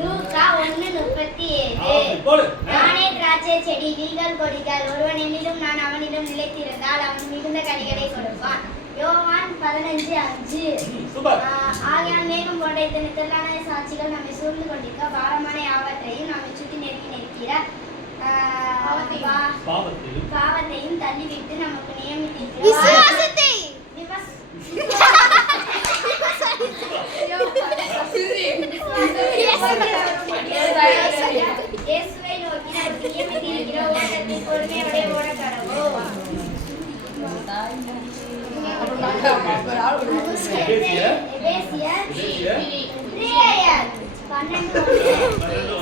லூக்கா 1:37. நானே திராட்சை செடி, நீங்கள் கொடிகள். ஒருவன் என்னிலும் நான் அவனிலும் நிலைத்திருந்தால் அவன் மிகுந்த கனிகளை கொடுப்பான். யோவான் 15:5. ஆகையால் மேகம் போன்ற இத்தனை திரளான சாட்சிகள் நம்மை சூழ்ந்து கொண்டிருக்க பாரமான யாவற்றையும் நம்மை சுற்றி நெருக்கிற பாவத்தையும் தள்ளிவிட்டு நமக்கு நியமித்திருக்கிறார். இயேசுவை நோக்கி நமக்கு நியமித்திருக்கிற ஓட்டத்தில் பொறுமையோட ஓட கடவோம்.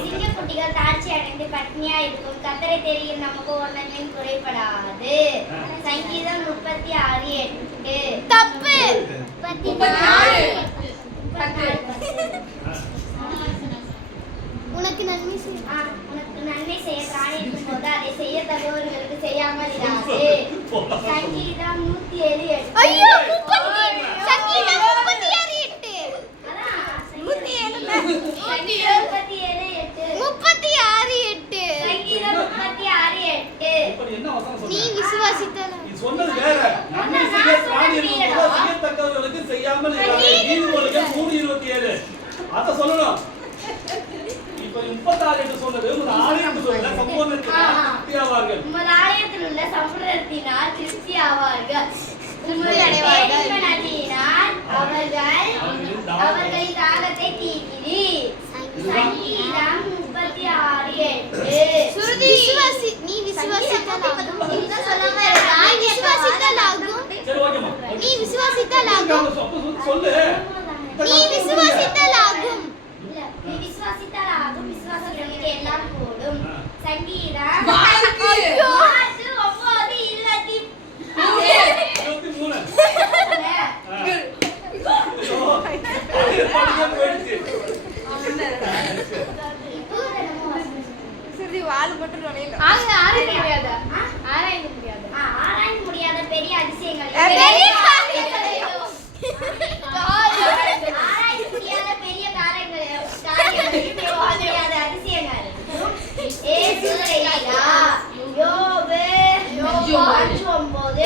சிங்கக்குட்டிகள் தாட்சி அடைந்து பட்னியா இருக்கும். கர்த்தரை தெரியும் நமக்கு ஒன்றையும் குறைபடாது. சங்கீதம் 36:8. தப்பு. உனக்கு நன்மை செய்ய பிராணி இருக்கும் போது அதை செய்ய தகவல்களுக்கு செய்யாமல் இராது. சங்கீதம் 107:8. சங்கீதம் 36:8. நீ விசுவாசித்தால் நீ சொன்னது வேற. நன்மை செய்ய பிராணி இருக்கும் போது செய்ய தகவல்களுக்கு செய்யாமல் இராது. நீதிமொழிகள் 3:27. அத சொல்லணும். இப்ப 36 என்று சொன்னது உங்கள் ஆலயத்தில் உள்ள சம்பூர்ணத்தினால் திருப்தி ஆவார்கள். உங்கள் ஆலயத்தில் உள்ள சம்பூர்ணத்தினால் திருப்தி ஆவார்கள். உம்முடைய தேவனாகினால் அவர்களின் தாகத்தை தீர்க்கிறீர். சங்கீதம் 36:8. சுருதி நீ விசுவாசித்தால் ஆகும். சரி ஓகேமா. நீ விசுவாசித்தால் ஆகும். சொல்லு. நீ விசுவாசித்தால் ஆகும். நீ விசுவாசித்தால் ஆகும். விசுவாசத்திற்கு எல்லாம் கூடும். சங்கீதம் 9:23. ஆராய்ந்து முடியாத பெரிய அதிசயங்கள். ஆராய்ந்து முடியாத பெரிய காரியங்கள் அதிசயங்கள். யோபு 9:9.